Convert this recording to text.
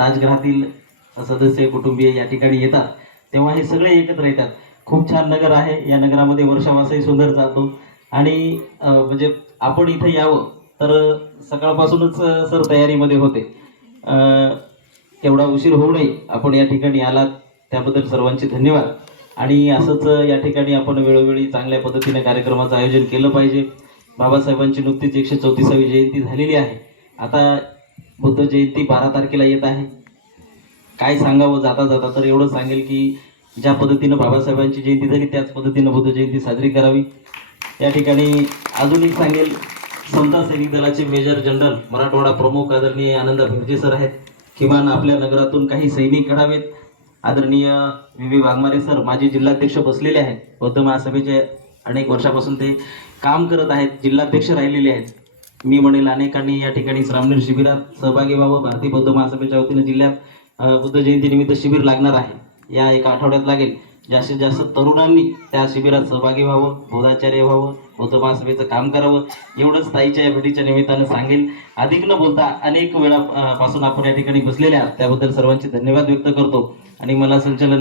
राजगृहातील सदस्य कुटुंबीय या ठिकाणी येतात तेव्हा हे सगळे एकत्र येतात. खूप छान नगर आहे. या नगरामध्ये वर्षावासही सुंदर जातो आणि म्हणजे आपण इथे यावं तर सकाळपासूनच सर तयारीमध्ये होते. तेवढा उशीर होऊ नये, आपण या ठिकाणी आलात त्याबद्दल सर्वांचे धन्यवाद. आणि असंच या ठिकाणी आपण वेळोवेळी चांगल्या पद्धतीने कार्यक्रमाचं आयोजन केलं पाहिजे. बाबासाहेबांची नुकतीच 134वी जयंती झालेली आहे. आता बुद्ध जयंती 12 तारखेला येत आहे. काय सांगावं जाता जाता तर एवढं सांगेल की ज्या पद्धतीनं बाबासाहेबांची जयंती झाली त्याच पद्धतीनं बुद्ध जयंती साजरी करावी. या ठिकाणी अजून एक सांगेल, समता सैनिक दलाचे मेजर जनरल मराठवाडा प्रमुख आदरणीय आनंद भिरजे सर आहेत. किमान आपल्या नगरातून काही सैनिक घडावेत. आदरणीय व्ही वाघमारे सर माजी जिल्हाध्यक्ष बसलेले आहेत. बौद्ध महासभेचे अनेक वर्षापासून ते काम करत आहेत, जिल्हाध्यक्ष राहिलेले आहेत. मी म्हणेल अनेकांनी या ठिकाणी श्रामणेर शिबिरात सहभागी व्हावं. भारतीय बौद्ध महासभेच्या वतीने जिल्ह्यात बुद्ध जयंतीनिमित्त शिबिर लागणार आहे. या एका आठवड्यात लागेल. जास्तीत जास्त तरुणांनी त्या शिबिरात सहभागी व्हावं, बोधाचार्य व्हावं, बौद्ध महासभेचं काम करावं, एवढंच ताईच्या या भेटीच्या निमित्तानं सांगेल. अधिक न बोलता अनेक वेळापासून आपण या ठिकाणी बसलेले आहात त्याबद्दल सर्वांचे धन्यवाद व्यक्त करतो आणि मला संचालन